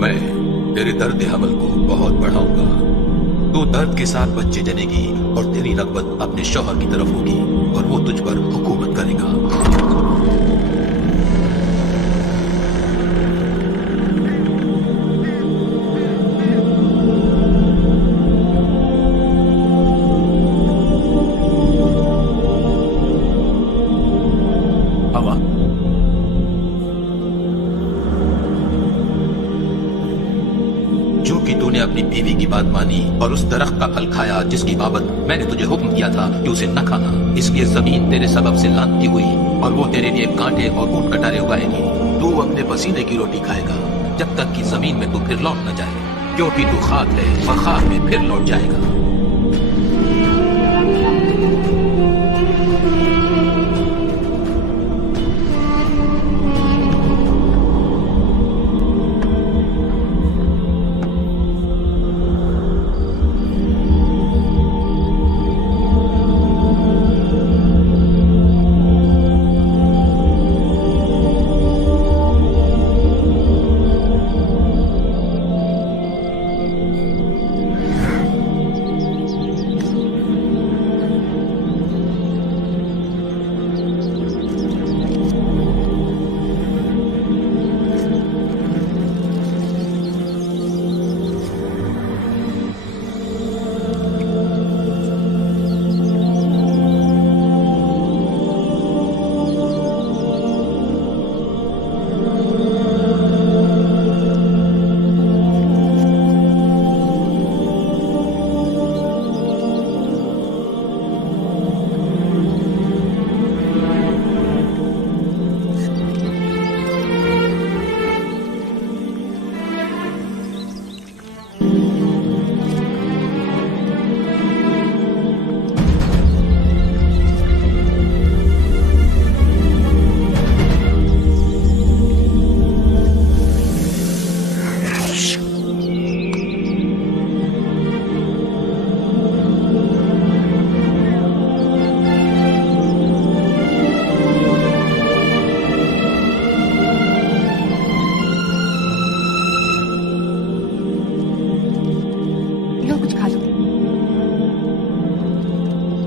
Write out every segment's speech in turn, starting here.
मैं तेरे दर्द हमल को बहुत बढ़ाऊंगा। तू दर्द के साथ बच्चे जनेगी और तेरी रग़बत अपने शौहर की तरफ होगी और वो तुझ पर हुकूमत करेगा। अपनी बीवी की बात मानी और उस दरख्त का फल खाया जिसकी बाबत मैंने तुझे हुक्म किया था कि उसे न खाना, इसलिए जमीन तेरे सबब से लानती हुई और वो तेरे लिए कांटे और ऊंट कटारे उगाएगी। तू अपने पसीने की रोटी खाएगा जब तक कि जमीन में तू फिर लौट न जाए, क्योंकि तू खाक है और खाक में फिर लौट जाएगा।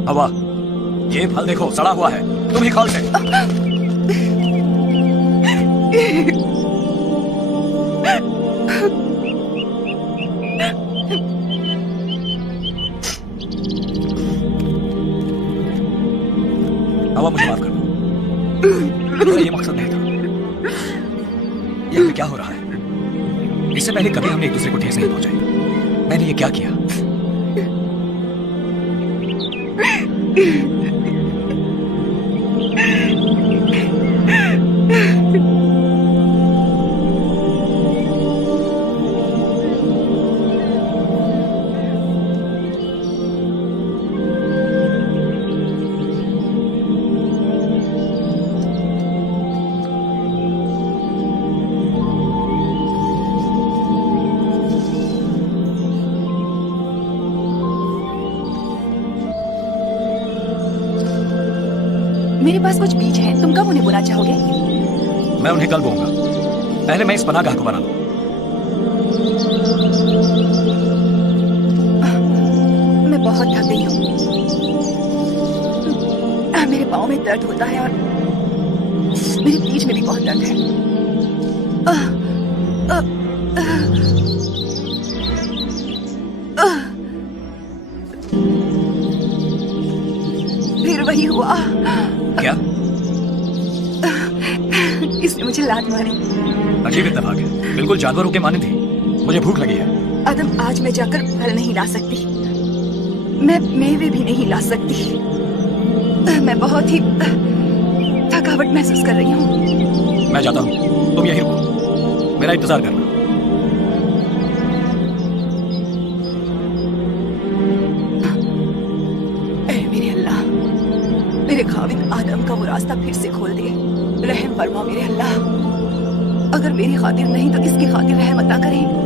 हवा, ये फल देखो सड़ा हुआ है, तुम ही खाओ इसे। हवा, मुझे माफ कर दो, मेरा ये मकसद नहीं था। यहाँ पे क्या हो रहा है? इससे पहले कभी हमने एक दूसरे को ठेस नहीं पहुंचाई। मैंने ये क्या किया? मेरे पास कुछ बीज हैं, तुम कब उन्हें बोना चाहोगे? मैं उन्हें कल बोऊंगा, पहले मैं इस पनाहगाह को बना लूं। मैं बहुत थक गई हूँ। मेरे पाँव में दर्द होता है और मेरी पीठ में भी बहुत दर्द है। फिर वही हुआ। क्या? इसने मुझे लात मारी। अजीब इत्तेफाक है, बिल्कुल जानवरों के माने थी। मुझे भूख लगी है। अदम, आज मैं जाकर फल नहीं ला सकती, मैं मेवे भी नहीं ला सकती। मैं बहुत ही थकावट महसूस कर रही हूँ। मैं जाता हूँ, तुम यहीं रुको, मेरा इंतजार करना। मेरे अल्लाह, मेरे खाविद आदम का वो रास्ता फिर से खोल दे। रहम फरमा मेरे अल्लाह, अगर मेरी खातिर नहीं तो इसकी खातिर रहम अता करें।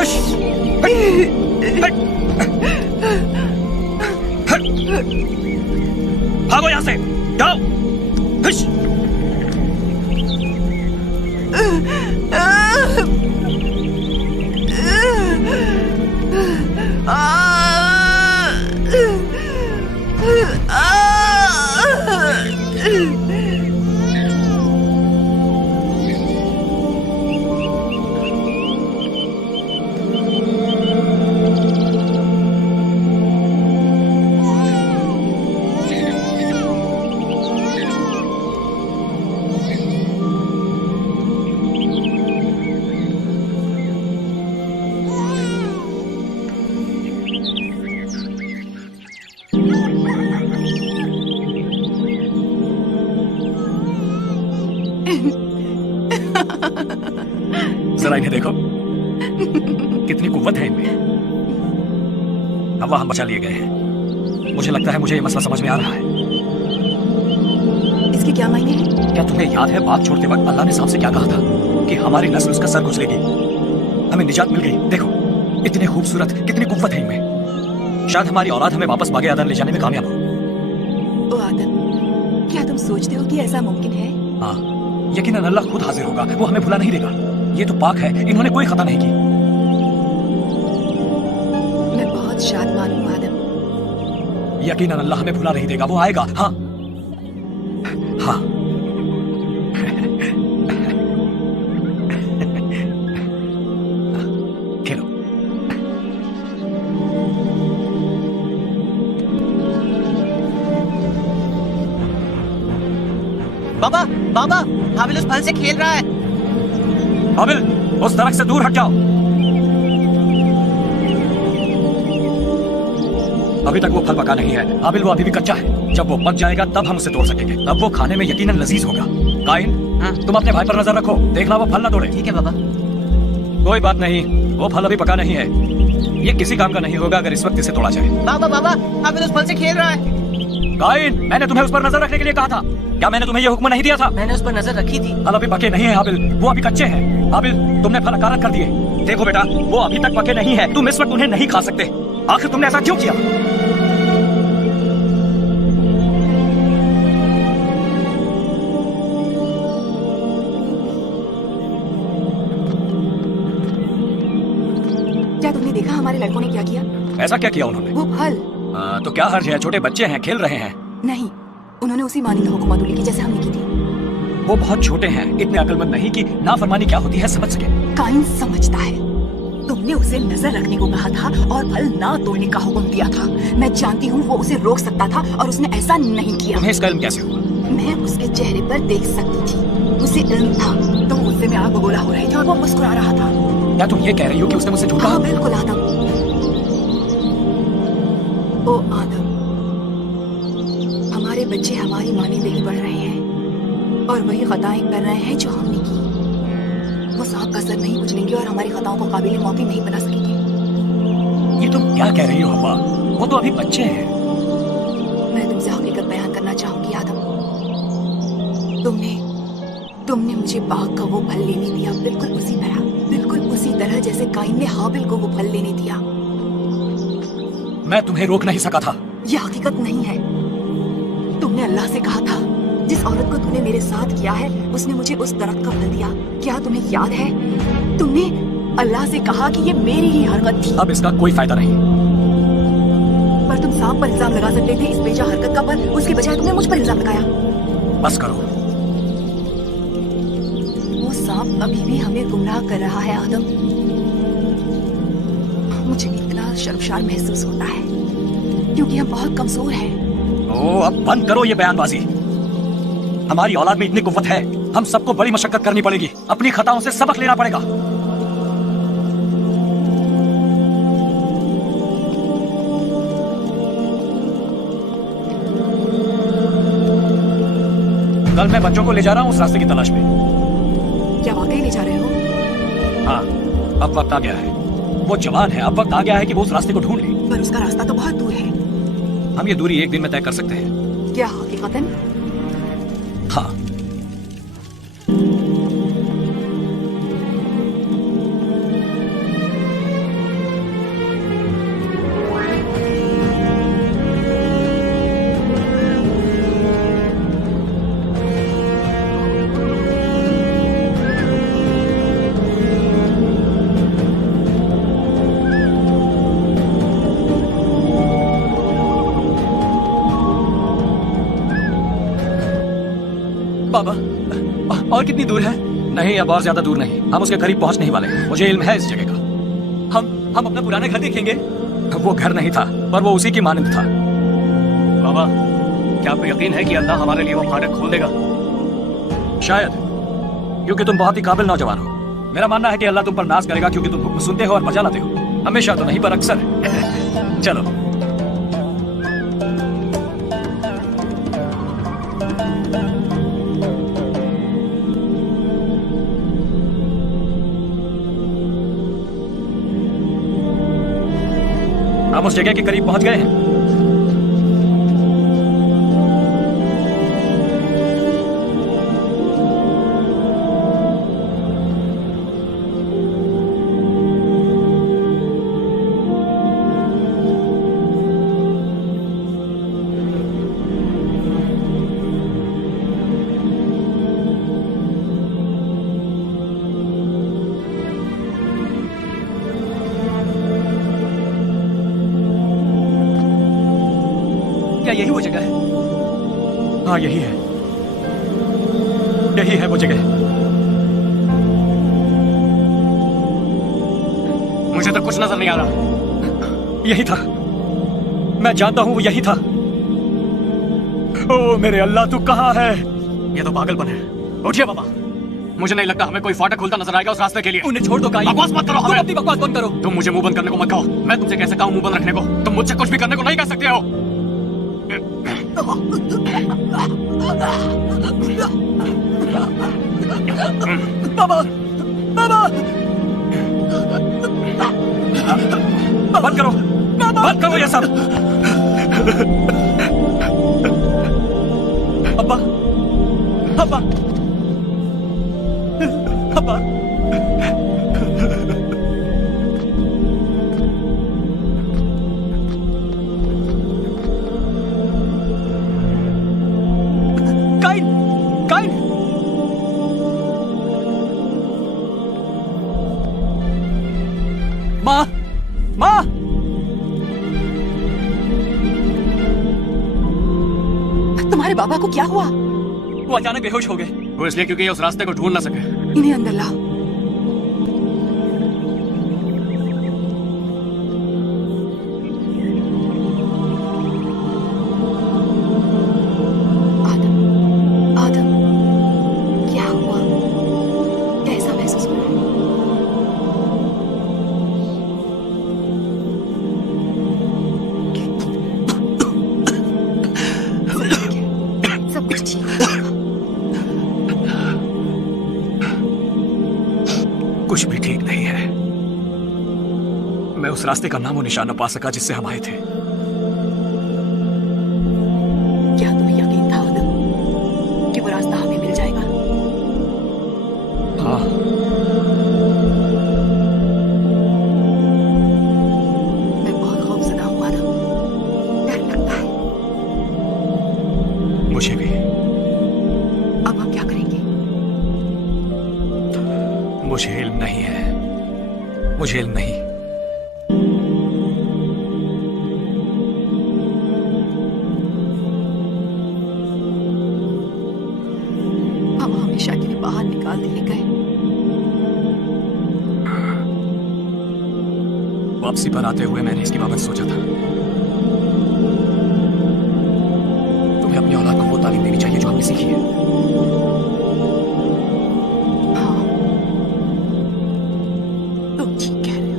हश, हट, हट, भागो यहाँ से, जाओ। हश। जरा इन्हें देखो, कितनी कुव्वत है इनमें। हवा हम बचा लिए गए हैं। मुझे लगता है मुझे ये मसला समझ में आ रहा है। इसके क्या मायने हैं? क्या तुम्हें याद है बात छोड़ते वक्त अल्लाह ने सांप से क्या कहा था कि हमारी नस्ल उसका सर कुचलेगी। हमें निजात मिल गई। देखो इतने खूबसूरत, कितनी कुव्वत है इनमें। शायद हमारी औलाद हमें वापस बागे आदम ले जाने में कामयाब हो। ओ आदम, क्या तुम सोचते हो कि ऐसा मुमकिन है? हाँ, यकीनन अल्लाह खुद हाजिर होगा। वो हमें भुला नहीं देगा। ये तो पाक है, इन्होंने कोई खता नहीं की। मैं बहुत शादमान हूँ आदम। यकीनन अल्लाह हमें भुला नहीं देगा। वो आएगा। हाँ हाँ। खेलो। बाबा बाबा, हाबिल उस फल से खेल रहा है। हाबिल, उस दरख्त से दूर हट जाओ। अभी तक वो फल पका नहीं है। हाबिल, वो अभी भी कच्चा है। जब वो पक जाएगा तब हम उसे तोड़ सकेंगे। तब वो खाने में यकीनन लजीज होगा। काइन, हाँ? तुम अपने भाई पर नजर रखो। देखना वो फल ना तोड़े। ठीक है बाबा। कोई बात नहीं, वो फल अभी पका नहीं है। ये किसी काम का नहीं होगा अगर इस वक्त इसे तोड़ा जाए। बाबा बाबा, हाबिल उस फल से खेल रहा है। काइन, मैंने तुम्हें उस पर नजर रखने के लिए कहा था। क्या मैंने तुम्हें यह हुक्म नहीं दिया था? मैंने उस पर नजर रखी थी। फल अभी पके नहीं है हाबिल, वो अभी कच्चे हैं। हाबिल, तुमने फल अकारत कर दिए। देखो बेटा, वो अभी तक पके नहीं है। तुम इस वक्त उन्हें नहीं खा सकते। आखिर तुमने ऐसा क्यों किया? क्या तुमने देखा हमारे लड़कों ने क्या किया? ऐसा क्या किया उन्होंने? वो फल तो क्या हर्ज है? छोटे बच्चे हैं, खेल रहे हैं। नहीं, उन्होंने उसी मानिंद हुक्मतुल्ली की जैसे हमने की थी। वो बहुत छोटे हैं, इतने अक्लमंद नहीं कि नाफरमानी क्या होती है समझ सके। काइन समझता है। तुमने उसे नजर रखने को कहा था और फल ना तोड़ने का हुक्म दिया था। मैं जानती हूँ वो उसे रोक सकता था और उसने ऐसा नहीं किया। तुम्हें इसका इल्म कैसे हुआ? मैं उसके चेहरे पर देख सकती थी। उसे इल्म था। तुम गुस्से में आग बगोला हो रहे थे और वो मुस्कुरा रहा था। क्या तुम ये कह रही हो कि उसने मुझसे झूठ कहा? हाँ बिल्कुल आदम। ओ आदम, हमारे बच्चे हमारी मानिंद ही बढ़ रहे हैं और वही खताएं कर रहे हैं जो हमने की। वो सांप का सर नहीं कुचलेंगे और हमारी खताओं को काबिल मौकी नहीं बना सकेंगे। ये तुम क्या कह रही हो हवा? वो तो अभी बच्चे हैं। मैं तुमसे हकीकत बयान करना चाहूंगी आदम। तुमने मुझे बाग का वो फल लेने दिया, बिल्कुल उसी तरह जैसे काइन ने हाबिल को वो फल लेने दिया। मैं तुम्हें रोक नहीं सका था। ये हकीकत नहीं है। तुमने अल्लाह से कहा था, जिस औरत को तूने मेरे साथ किया है उसने मुझे उस दरख्त का फल दिया। क्या तुम्हें याद है? तुमने अल्लाह से कहा कि ये मेरी ही हरकत थी। अब इसका कोई फायदा नहीं। पर तुम सांप पर इल्जाम लगा सकते थे इस बेजा हरकत का, पर उसके बजाय तुमने मुझ पर इल्जाम लगाया। बस करो। वो सांप अभी भी हमें गुमराह कर रहा है आदम। मुझे इतना शर्मसार महसूस होता है क्योंकि हम बहुत कमजोर हैं। ओ, अब बंद करो ये बयानबाजी। हमारी औलाद में इतनी कुव्वत है, हम सबको बड़ी मशक्कत करनी पड़ेगी। अपनी खताओं से सबक लेना पड़ेगा। कल मैं बच्चों को ले जा रहा हूँ उस रास्ते की तलाश में। क्या वाकई ले जा रहे हो? हाँ, अब वक्त आ गया है। वो जवान है, अब वक्त आ गया है कि वो उस रास्ते को ढूंढ ले। पर उसका रास्ता तो बहुत दूर है। हम ये दूरी एक दिन में तय कर सकते हैं। क्या हकीकतन? हाँ। और कितनी दूर है? नहीं, अब और ज्यादा दूर नहीं, हम उसके करीब पहुंचने ही वाले हैं। मुझे इल्म है इस जगह का। हम अपना पुराना घर देखेंगे। वो घर नहीं था, पर वो उसी की मानंद था। बाबा, क्या आपको यकीन है कि अल्लाह हमारे लिए वो फाटक खोल देगा? शायद, क्योंकि तुम बहुत ही काबिल नौजवान हो। मेरा मानना है कि अल्लाह तुम पर नाज करेगा, क्योंकि तुम हुक्म सुनते हो और मजा लाते हो। हमेशा तो नहीं, पर अक्सर। चलो। हम उस जगह के करीब पहुंच गए हैं। क्या यही वो जगह है? हाँ, यही है। यही है वो जगह। मुझे तो कुछ नजर नहीं आ रहा। यही था, मैं जानता हूं वो यही था। ओ मेरे अल्लाह, तू कहाँ है? ये तो पागलपन है। उठिए बाबा, मुझे नहीं लगता हमें कोई फाटक खुलता नजर आएगा उस रास्ते के लिए। उन्हें छोड़ दो काई। बकवास मत करो तुम हमें। अपनी बकवास बंद करो। तुम मुझे मुंह बंद करने को मत कहो। मैं तुमसे कैसे कहूं मुंह बंद रखने को? तुम मुझसे कुछ भी करने को नहीं कह सकते हो। बाबा, बाबा, बंद करो, बंद करो ये सब। अब्बा, अब्बा, अब्बा। काइन, काइन। माँ, माँ। तुम्हारे बाबा को क्या हुआ? वो अचानक बेहोश हो गए। वो इसलिए क्योंकि ये उस रास्ते को ढूंढ ना सके। इन्हें अंदर लाओ। आदम, आदम, क्या हुआ? कैसा महसूस हो रहा है? सब कुछ ठीक है। कुछ भी ठीक नहीं है। मैं उस रास्ते का नामो निशान न पा सका जिससे हम आए थे। क्या तुम्हें यकीन था आदम कि वो रास्ता हमें मिल जाएगा? हाँ, मैं बहुत खौफजदा हूँ आदम। डर लगता है। मुझे भी। अब हम क्या करेंगे? मुझे इल्म नहीं है, मुझे इल्म नहीं। हम हमेशा के लिए बाहर निकाल दिए गए। वापसी पर आते हुए मैंने इसकी बाबत सोचा था। तुम्हें अपनी औलाद को वो तालीम देनी चाहिए जो हमने सीखी है। हाँ, तुम ठीक कह रहे हो।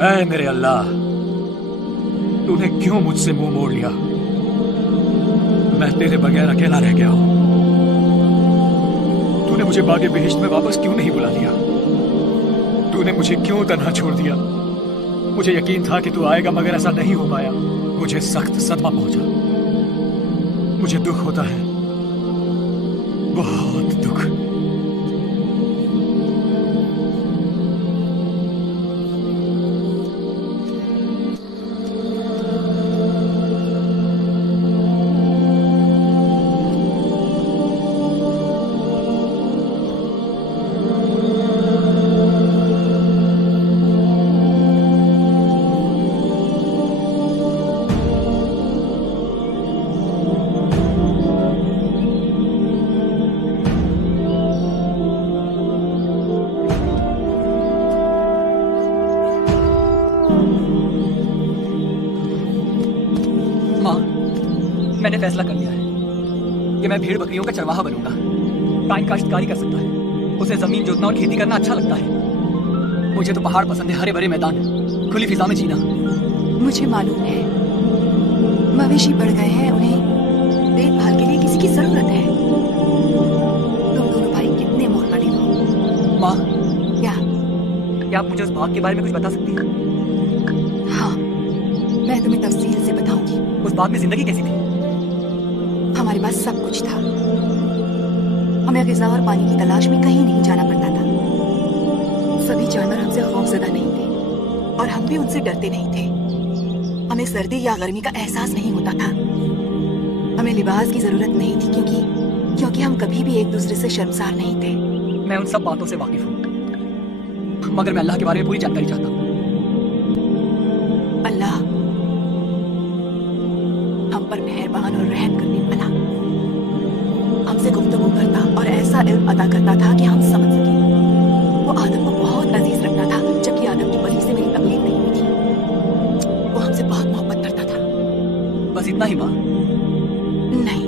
ऐ मेरे अल्लाह, तूने क्यों मुझसे मुंह मोड़ लिया? मैं तेरे बगैर अकेला रह गया हूं। तूने मुझे बागे बेहिश्त में वापस क्यों नहीं बुला लिया? तूने मुझे क्यों तन्हा छोड़ दिया? मुझे यकीन था कि तू आएगा, मगर ऐसा नहीं हो पाया। मुझे सख्त सदमा पहुंचा। मुझे दुख होता है बहुत दुख। माँ, मैंने फैसला कर लिया है कि मैं भेड़ बकरियों का चरवाहा बनूंगा। काइन काश्तकारी कर सकता है, उसे जमीन जोतना और खेती करना अच्छा लगता है। मुझे तो पहाड़ पसंद है, हरे भरे मैदान, खुली फिजा में जीना। मुझे मालूम है मवेशी बढ़ गए हैं, उन्हें देखभाल के लिए किसी की जरूरत है। तुम दोनों भाई कितने मोहब्बती हो। माँ, क्या आप मुझे उस बाग के बारे में कुछ बता सकती हैं? हाँ, मैं तुम्हें तफसील से बताऊंगी। उस बाग में जिंदगी कैसी थी? हमारे पास सब कुछ था। हमें ग़िज़ा और पानी की तलाश में कहीं नहीं जाना पड़ता था। सभी जानवर हमसे खौफज़दा नहीं थे और हम भी उनसे डरते नहीं थे। हमें सर्दी या गर्मी का एहसास नहीं होता था। हमें लिबास की जरूरत नहीं थी क्योंकि हम कभी भी एक दूसरे से शर्मसार नहीं थे। मैं उन सब बातों से वाकिफ हूँ, मगर मैं अल्लाह के बारे में पूरी जानकारी चाहता हूँ। अल्लाह हम पर मेहरबान और रहम करने वाला, हमसे गुफ्तगू करता और ऐसा इल्म अता करता था कि हम समझ सके। वो आदम को बहुत अजीज रखता था, जबकि आदम की वजह से मेरी तकलीफ नहीं हुई थी। वो हमसे बहुत मोहब्बत करता था। बस इतना ही माँ? नहीं,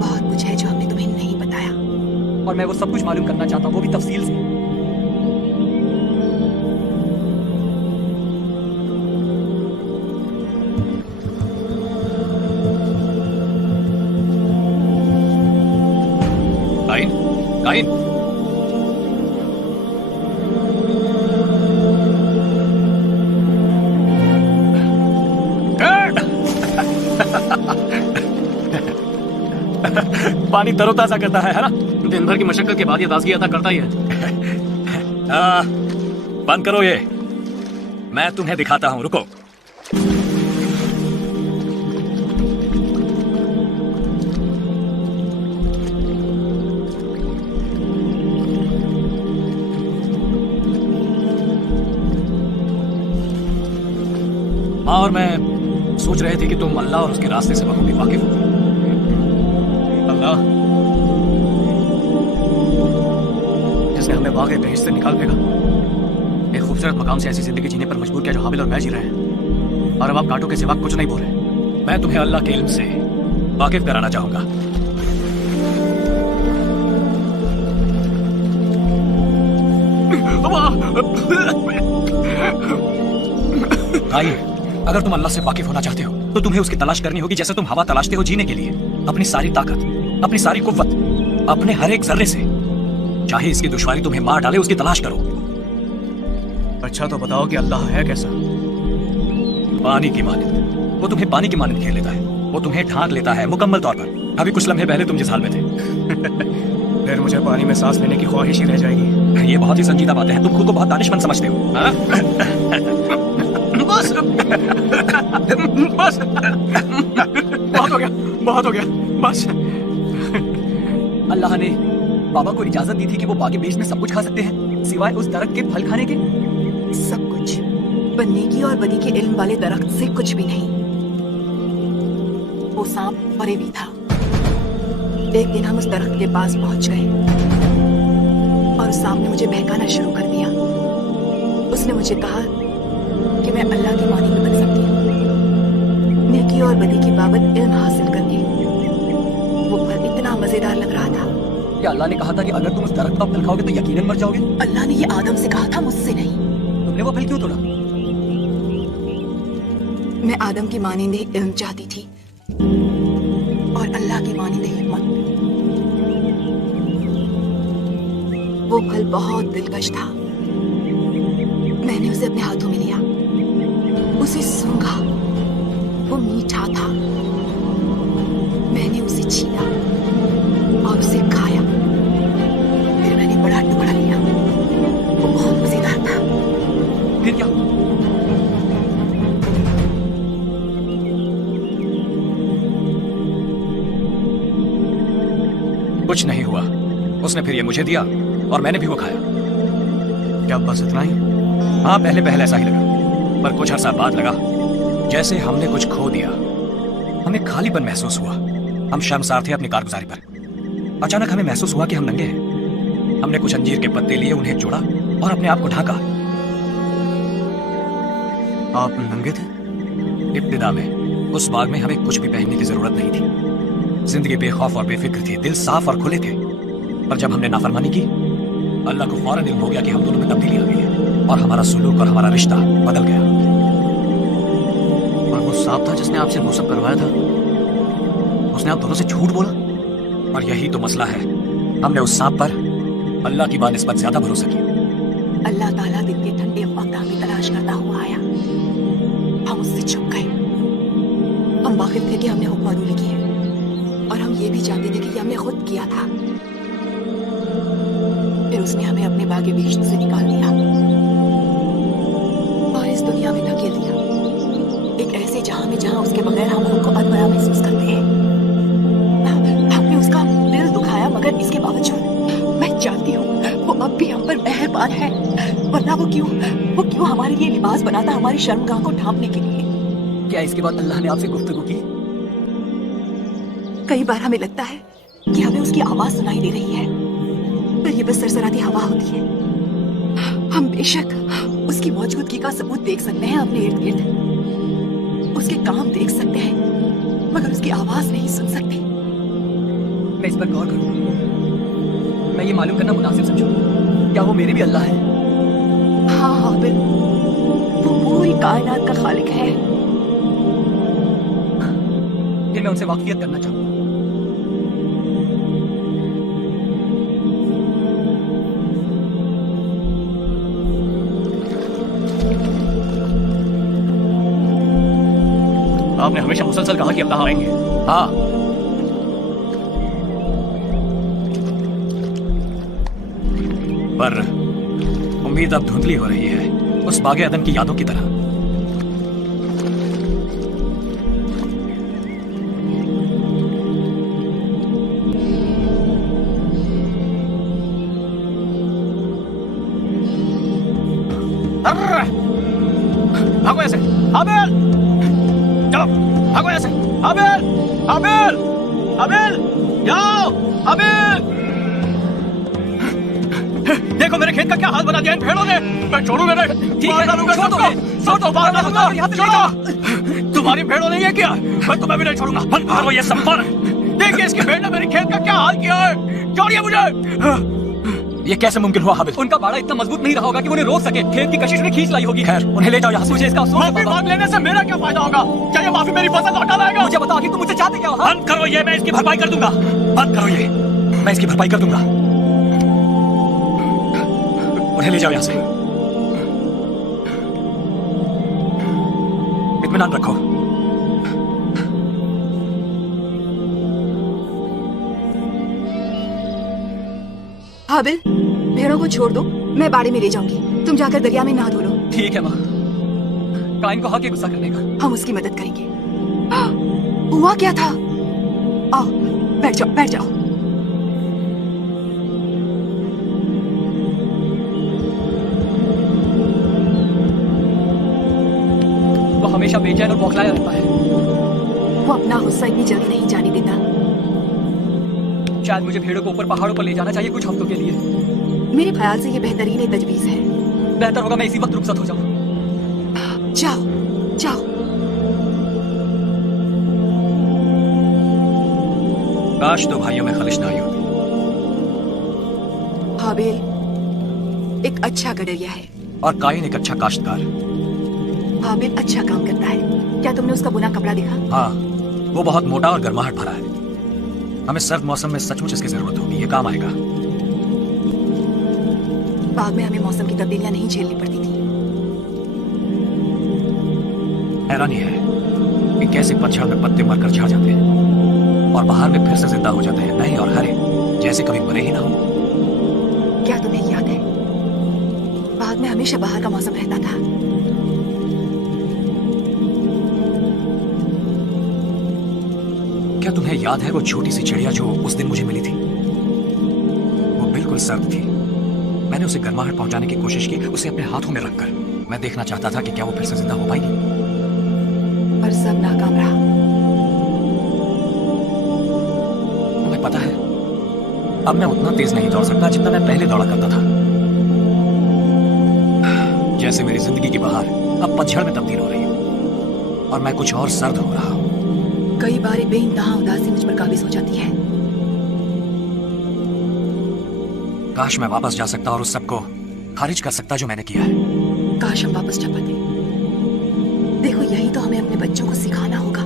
बहुत कुछ है जो हमने तुम्हें नहीं बताया, और मैं वो सब कुछ मालूम करना चाहता हूँ, वो भी तफसील से। काइन, काइन, पानी तरोताजा करता है ना? दिन भर की मशक्कत के बाद ये ताजगी अता करता ही है। बंद करो ये, मैं तुम्हें दिखाता हूं, रुको। हाँ, और मैं सोच रहे थे कि तुम अल्लाह और उसके रास्ते से बखूबी वाकिफ हो। अल्लाह जिसने हमें बाग़ बहिश्त से निकाल फेंका, एक खूबसूरत मकाम से ऐसी जिंदगी जीने पर मजबूर किया जो हाबिल और मैं जी रहे हैं, और अब आप कांटों के सिवा कुछ नहीं बोल रहे। मैं तुम्हें अल्लाह के इल्म से वाकिफ कराना चाहूंगा। आइए, अगर तुम अल्लाह से वाकिफ होना चाहते हो तो तुम्हें उसकी तलाश करनी होगी जैसे तुम हवा तलाशते हो जीने के लिए। अपनी सारी ताकत, अपनी सारी कुव्वत, अपने हर एक जर्रे से, चाहे इसकी दुश्वारी तुम्हें मार डाले, उसकी तलाश करो। अच्छा तो बताओ कि अल्लाह है कैसा? पानी की मानिंद। वो तुम्हें पानी की मानिंद घेर लेता है, वो तुम्हें ढांक लेता है मुकम्मल तौर पर। अभी कुछ लम्हे पहले तुम जिस हाल में थे फिर मुझे पानी में सांस लेने की ख्वाहिश ही रह जाएगी। ये बहुत ही संजीदा बातें हैं, तुम खुद को बहुत दानिशमंद समझते हो। बस बस बहुत हो गया, बहुत हो गया, बस। अल्लाह ने बाबा को इजाजत दी थी कि वो बागे बीच में सब कुछ खा सकते हैं सिवाय उस दरख्त के फल खाने के। सब कुछ, पर नेकी और बदी के इल्म वाले दरख्त से कुछ भी नहीं। वो सांप परे भी था। एक दिन हम उस दरख्त के पास पहुंच गए और उस सांप ने मुझे बहकाना शुरू कर दिया। उसने मुझे कहा कि मैं अल्लाह की मानिंद बन सकती हूँ, नेकी और बदी की बाबत इल्म हासिल करके। वो फल इतना मजेदार लग रहा था। क्या अल्लाह ने कहा था कि अगर तुम उस दरख्त का फल खाओगे तो यकीनन मर जाओगे? अल्लाह ने ये आदम से कहा था, मुझसे नहीं। तुमने वो फल क्यों तोड़ा? मैं आदम की मानिंद इल्म चाहती थी और अल्लाह की मानिंद हिम्मत। वो फल बहुत दिलकश था। मैंने उसे अपने हाथों में लिया, उसे सूंघा। वो मीठा था। मैंने उसे छीना कुछ नहीं हुआ। उसने फिर ये मुझे दिया और मैंने भी वो खाया। क्या बस इतना ही? हाँ, पहले पहले ऐसा ही लगा, पर कुछ अर्सा बाद लगा जैसे हमने कुछ खो दिया। हमें खालीपन महसूस हुआ। हम शर्मसार थे अपनी कारगुजारी पर। अचानक हमें महसूस हुआ कि हम नंगे हैं। हमने कुछ अंजीर के पत्ते लिए, उन्हें जोड़ा और अपने आप को ढांका। आप नंगे थे? इब्तिदा में उस बाग में हमें कुछ भी पहनने की जरूरत नहीं थी। जिंदगी बेखौफ और बेफिक्र थी, दिल साफ और खुले थे। पर जब हमने नाफरमानी की, अल्लाह को फौरन इल्म हो गया कि हम दोनों में तब्दीली आ गई है और हमारा सुलूक और हमारा रिश्ता बदल गया। और वो सांप था जिसने आपसे वो सब करवाया था, उसने आप दोनों से झूठ बोला? और यही तो मसला है। हमने उस सांप पर अल्लाह की बानिस्बत ज्यादा भरोसा किया। अल्लाह ताला दिन के ठंडे वक्त हमें तलाश करता हुआ आया। हम उससे छुप गए। हम वाकिफ थे कि हमने हुक्म अदूली की है और हम ये भी जानते थे कि ये हमने खुद किया था। फिर उसने हमें अपने बागे बेश्त से निकाल दिया और इस दुनिया में धकेल दिया, एक ऐसे जहां में जहां उसके बगैर हम खुद को अधमरा महसूस करते हैं। हमने उसका दिल दुखाया, मगर इसके बावजूद मैं जानती हूँ वो अब भी हम पर मेहरबान है। वरना वो क्यों हमारे लिए लिबास बनाता, हमारी शर्मगाह को ढांपने के लिए। क्या इसके बाद अल्लाह ने आपसे गुफ्तगू की? कई बार हमें लगता है कि हमें उसकी आवाज सुनाई दे रही है, पर ये बस सरसराती हवा होती है। हम बेशक उसकी मौजूदगी का सबूत देख सकते हैं अपने इर्द गिर्द, उसके काम देख सकते हैं, मगर उसकी आवाज नहीं सुन सकते। मैं इस पर गौर करूं। मैं ये मालूम करना मुनासिब समझूं, क्या वो मेरे भी अल्लाह है? हाँ हाबिल, वो पूरी कायनात का खालिक है। फिर मैं उनसे वाकफियत करना चाहूंगा। आपने हमेशा मुसलसल कहा कि अल्लाह आएंगे। हाँ, पर उम्मीद अब धुंधली हो रही है, उस बागे अदन की यादों की तरह। भागो ऐसे, हाबिल! जाओ, भागो ऐसे, हाबिल! हाबिल! हाबिल! जाओ, हाबिल! देखो मेरे खेत का क्या हाल बना दिया इन भेड़ों ने। मैं छोड़ूंगा नहीं। ठीक है, छोड़ दो, मार डालूंगा। छोड़ो, तुम्हारी भेड़ों नहीं है क्या? मैं तुम्हें भी नहीं छोड़ूंगा। बंद करो ये संपर। देखिए इसकी भेड़ ने मेरे खेत का क्या हाल किया है। छोड़िए मुझे। ये कैसे मुमकिन हुआ हाबिल? उनका बाड़ा इतना मजबूत नहीं रहा होगा कि उन्हें रोक सके। खेत की कशिश ने खींच लाई होगी। खैर, उन्हें ले जाओ यहाँ से। मुझे इसका अफसोस है। माफी मांग लेने से मेरा क्या फायदा होगा? क्या ये माफी मेरी फसल लौटा लाएगा? मुझे बताओ कि तुम मुझसे चाहते क्या हो? बंद करो ये, मैं इसकी भरपाई कर दूंगा। बंद करो ये, मैं इसकी भरपाई कर दूंगा। उन्हें ले जाओ यहाँ से। इत्मीनान रखो। हाबिल, भेड़ों को छोड़ दो, मैं बाड़े में ले जाऊंगी। तुम जाकर दरिया में नहा धो लो। ठीक है माँ, काइन को हक है गुस्सा करने का। हम उसकी मदद करेंगे। हुआ क्या था? आओ, बैठ जाओ, बैठ जाओ। वो हमेशा बेचैन और बौखलाया रहता है। वो अपना गुस्सा इतनी जल्दी नहीं जाने देता। शायद मुझे भेड़ों को ऊपर पहाड़ों पर ले जाना चाहिए कुछ हफ्तों के लिए। मेरे ख्याल से ये बेहतरीन तजवीज है। बेहतर होगा मैं इसी वक्त रुखसत हो जाऊं। जाओ, जाओ। काश दो भाइयों में खलिश ना आई होती। हाबिल एक अच्छा गडरिया है और काइन एक अच्छा काश्तकार। हाबिल अच्छा काम करता है। क्या तुमने उसका बुना कपड़ा देखा? हाँ, वो बहुत मोटा और गर्माहट भरा है। हमें सर्द मौसम में सचमुच इसकी जरूरत होगी, ये काम आएगा। बाग में हमें मौसम की तब्दीलियां नहीं झेलनी पड़ती थी। हैरानी है कि कैसे पतझड़ में पत्ते मरकर झड़ जाते हैं और बहार में फिर से जिंदा हो जाते हैं, नए और हरे, जैसे कभी मरे ही ना हो। क्या तुम्हें याद है, बाग में हमेशा बाहर का मौसम रहता था। क्या तुम्हें याद है वो छोटी सी चिड़िया जो उस दिन मुझे मिली थी? सर्द थी। मैंने उसे गर्माहट पहुंचाने की कोशिश की, उसे अपने हाथों में रखकर। मैं देखना चाहता था कि क्या वो फिर से जिंदा हो पाएगी, पर सब नाकाम रहा। तुम्हें पता है, अब मैं उतना तेज नहीं दौड़ सकता जितना मैं पहले दौड़ा करता था। जैसे मेरी जिंदगी की बहार अब पतझड़ में तब्दील हो रही है और मैं कुछ और सर्द हो रहा हूं। कई बार बेइंतहा उदासी मुझ पर काबिज हो जाती है। काश मैं वापस जा सकता और उस सबको खारिज कर सकता जो मैंने किया है। काश हम वापस जा पाते। देखो, यही तो हमें अपने बच्चों को सिखाना होगा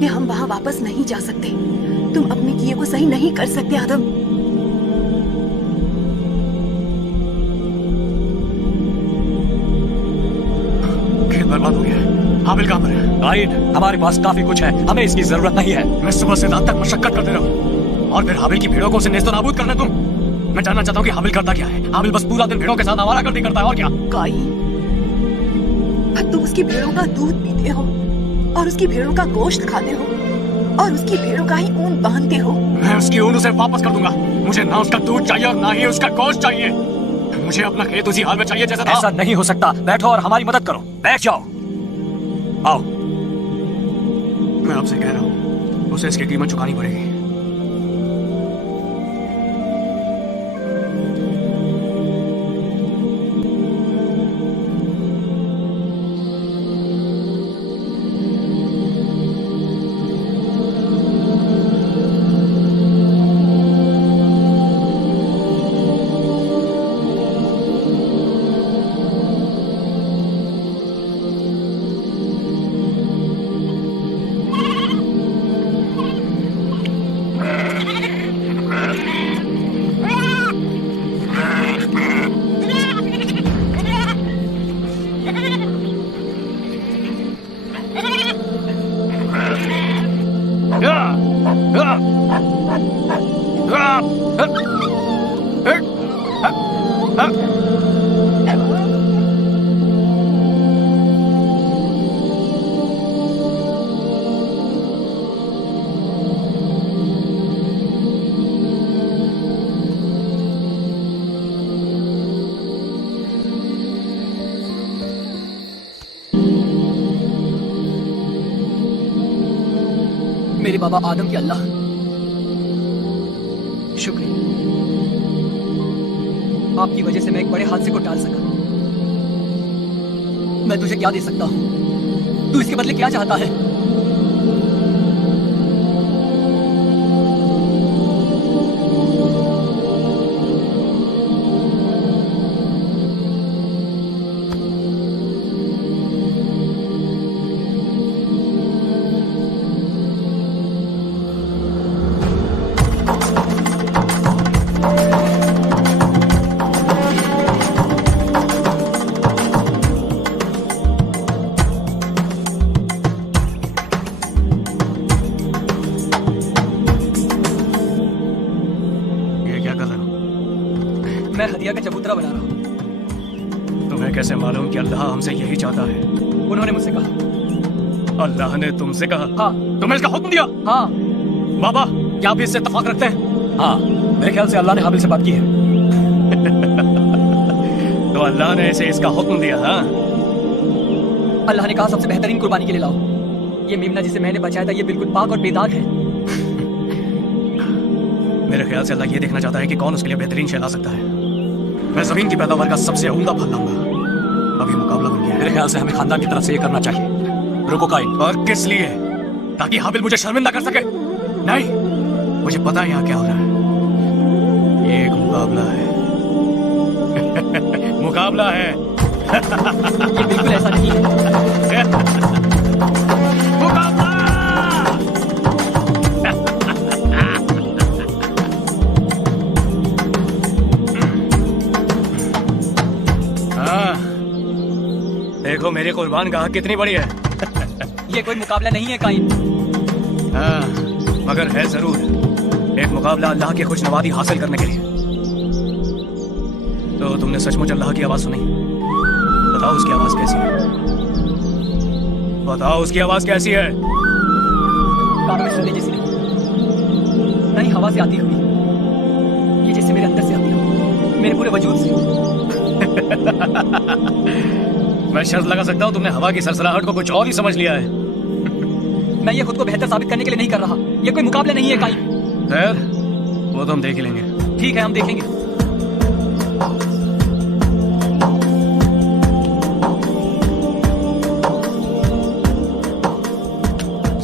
कि हम वहां वापस नहीं जा सकते। तुम अपने किए को सही नहीं कर सकते आदम। खेत बर्बाद हो गया है। हाबिल कहां पर है? काइन, हमारे पास काफी कुछ है, हमें इसकी जरूरत नहीं है। मैं सुबह से रात तक मशक्कत करते रहूं और फिर हाबिल की भेड़ों को उसे नेस्तो नाबूद करना तुम? मैं जानना चाहता हूँ कि हाबिल करता क्या है। हाबिल बस पूरा दिन भेड़ों के साथ आवारागर्दी करता है और क्या? काइन, तुम उसकी भेड़ों का दूध पीते हो और उसकी भेड़ों का गोश्त खाते हो और उसकी भेड़ों का ही ऊन बांधते हो। मैं उसकी ऊन उसे वापस कर दूंगा। मुझे ना उसका दूध चाहिए और ना ही उसका गोश्त चाहिए। मुझे अपना खेत उसी हाल में चाहिए जैसा था। ऐसा नहीं हो सकता। बैठो और हमारी मदद करो। बैठ जाओ। आओ। मैं आपसे कह रहा हूँ, उसे इसकी कीमत चुकानी पड़ेगी। मेरे बाबा आदम के अल्लाह, शुक्रिया। आपकी वजह से मैं एक बड़े हादसे को टाल सका। मैं तुझे क्या दे सकता हूं? तू इसके बदले क्या चाहता है? मैं हदिया का चबूतरा बना रहा हूँ। तुम्हें कैसे मालूम कि अल्लाह हमसे यही चाहता है? उन्होंने मुझसे कहा। अल्लाह ने तुमसे कहा? हाँ। तुम्हें इसका हुक्म दिया? हाँ। बाबा, क्या आप इससे इत्तेफाक रखते हैं? हाँ, मेरे ख्याल से अल्लाह ने हाबिल से बात की है। तो अल्लाह ने इसे इसका हुक्म दिया? हाँ, अल्लाह ने कहा सबसे बेहतरीन कुर्बानी के लिए लाओ। ये मेमना जिसे मैंने बचाया था, ये बिल्कुल पाक और बेदाग है। मेरे ख्याल से अल्लाह ये देखना चाहता है कि कौन उसके लिए बेहतरीन शय ला सकता है। मैं जमीन की पैदावार का सबसे उम्दा फल लाऊंगा। अभी मुकाबला बन गया है। मेरे ख्याल से हमें खानदान की तरफ से ये करना चाहिए। रुको काइन। और किस लिए? ताकि हाबिल मुझे शर्मिंदा कर सके? नहीं, मुझे पता है यहाँ क्या हो रहा है। ये एक मुकाबला है। मुकाबला है। ये बिल्कुल ऐसा नहीं है। मुकाबला! हाँ, देखो मेरी कुर्बान गाह कितनी बड़ी है। ये कोई मुकाबला नहीं है काइन। हाँ, मगर है जरूर एक मुकाबला अल्लाह की खुशनवादी हासिल करने के लिए। तो तुमने सचमुच अल्लाह की आवाज सुनी? बताओ उसकी आवाज कैसी है? बताओ उसकी आवाज कैसी है? कानों में सुनने जैसी नहीं, नहीं हवा से आती हुई। ये जैसे मेरे अंदर से आती है, मेरे पूरे वजूद से। मैं शर्त लगा सकता हूँ तुमने हवा की सरसराहट को कुछ और ही समझ लिया है। मैं ये खुद को बेहतर साबित करने के लिए नहीं कर रहा, ये कोई मुकाबला नहीं है काइन। खैर वो तो हम देख ही लेंगे। ठीक है, हम देखेंगे।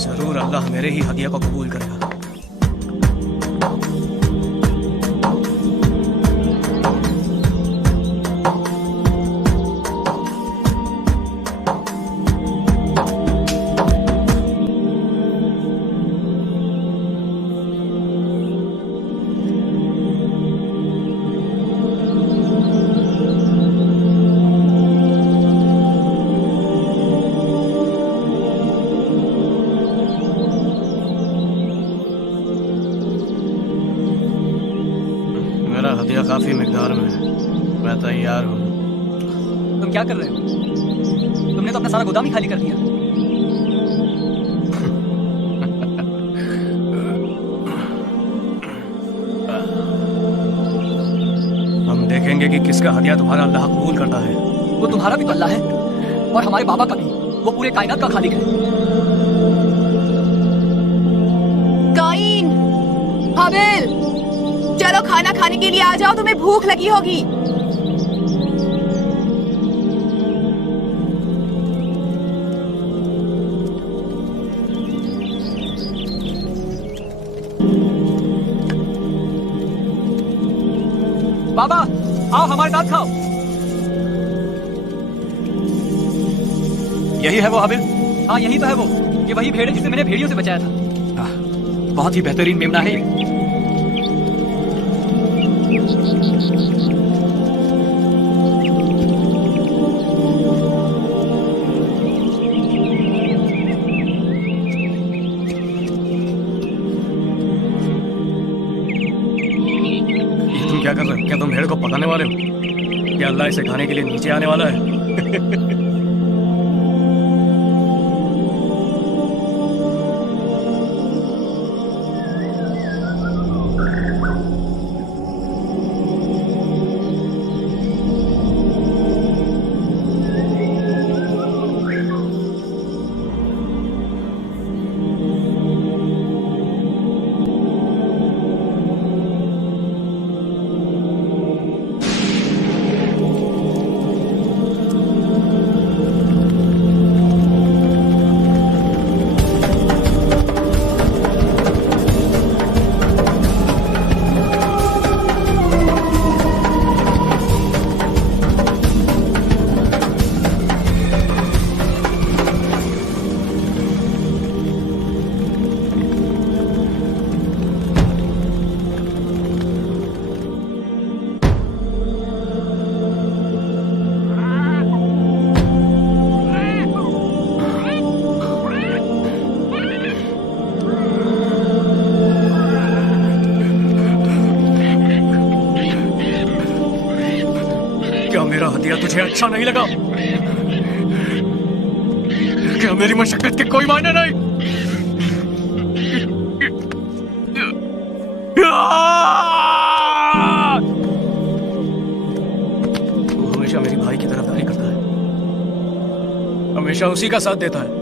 जरूर अल्लाह मेरे ही हदिया को कबूल करेगा। मेरा हदिया काफी मिकदार में है, मैं तैयार हूँ। तुम क्या कर रहे हो? तुमने तो अपना सारा गोदाम ही खाली कर दिया। हम देखेंगे कि किसका हदिया तुम्हारा अल्लाह कबूल करता है। वो तुम्हारा भी तो अल्लाह है और हमारे बाबा का भी। वो पूरे कायनात का खालिक है। काइन, हाबिल, चलो खाना खाने के लिए आ जाओ, तुम्हें भूख लगी होगी। बाबा आओ हमारे साथ खाओ। यही है वो हाबिल? हाँ यही तो है वो। ये वही भेड़ है जिसे मैंने भेड़ियों से बचाया था। बहुत ही बेहतरीन मेमना है ये। तुम क्या कर रहे हो? क्या तुम भेड़ को पकाने वाले हो? क्या अल्लाह इसे खाने के लिए नीचे आने वाला है? क्या मेरा हदिया तुझे अच्छा नहीं लगा? क्या मेरी मशक्कत के कोई मायने नहीं? तू हमेशा मेरी भाई की तरफदारी करता है, हमेशा उसी का साथ देता है।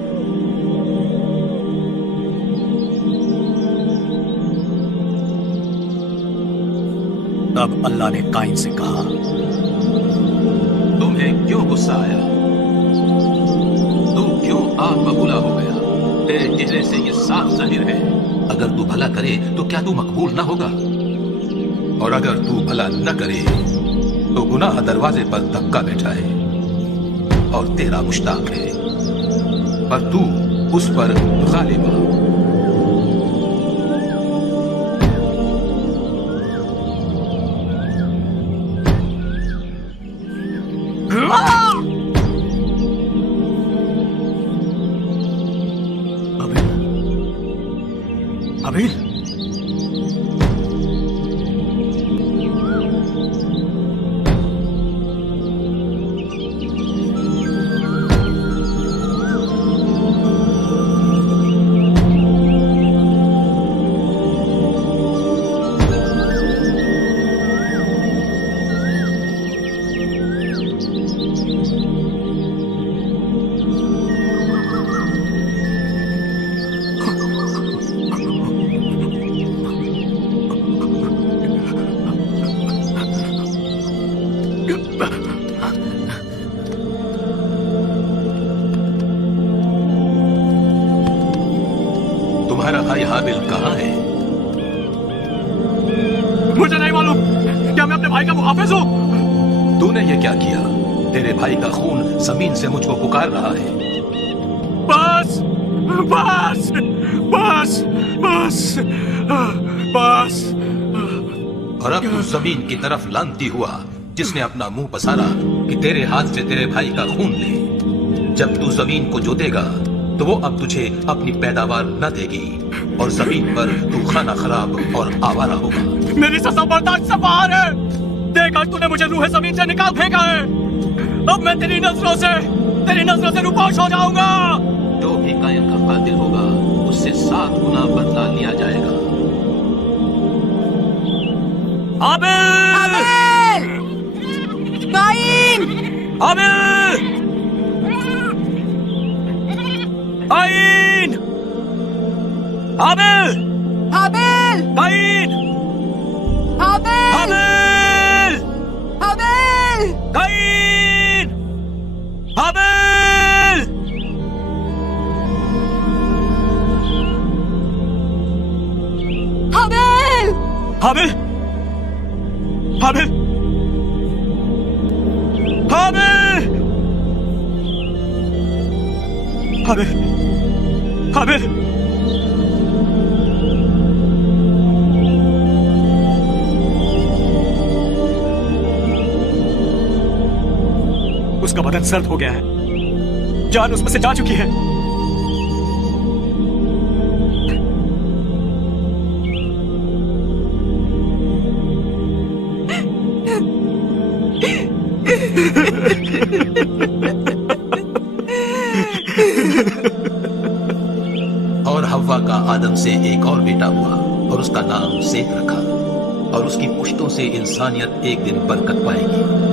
तब अल्लाह ने काइन से कहा, तुम्हें क्यों गुस्सा आया? तू क्यों आग बबूला हो गया? तेरे चेहरे से ये साफ जाहिर है, अगर तू भला करे तो क्या तू मकबूल ना होगा? और अगर तू भला न करे तो गुनाह दरवाजे पर धक्का बैठा है और तेरा मुश्ताक है, पर तू उस पर गालिब है। अभी कहाँ है? मुझे नहीं मालूम। क्या मैं अपने भाई का मुहाफिज हूँ? तूने ये क्या किया? तेरे भाई का खून जमीन से मुझको पुकार रहा है। बस बस बस बस बस। और अब तू जमीन की तरफ लानती हुआ जिसने अपना मुंह पसारा कि तेरे हाथ से तेरे भाई का खून ले। जब तू जमीन को जोतेगा तो वो अब तुझे अपनी पैदावार न देगी और जमीन पर तू खाना खराब और आवारा होगा। मेरी सजा बर्दाश्त से बाहर है। देख आज तूने मुझे रूह जमीन से निकाल फेंका है। अब मैं तेरी नजरों से रूपोश हो जाऊंगा। जो भी कायन का कातिल होगा उससे 7 गुना बदला लिया जाएगा। आबिल! काइन! आबिल! काइन! आबिल! हाबिल! काइन! हाबिल! आबिल! हाबिल! काइन! आबिल! हाबिल! हाबिल! हाबिल! हाबिल! हाबिल! हाबिल! उसका बदन सर्द हो गया है। जान उसमें से जा चुकी है। और हव्वा का आदम से एक और बेटा हुआ और उसका नाम सेत रखा। और उसकी पुश्तों से इंसानियत एक दिन बरकत पाएगी।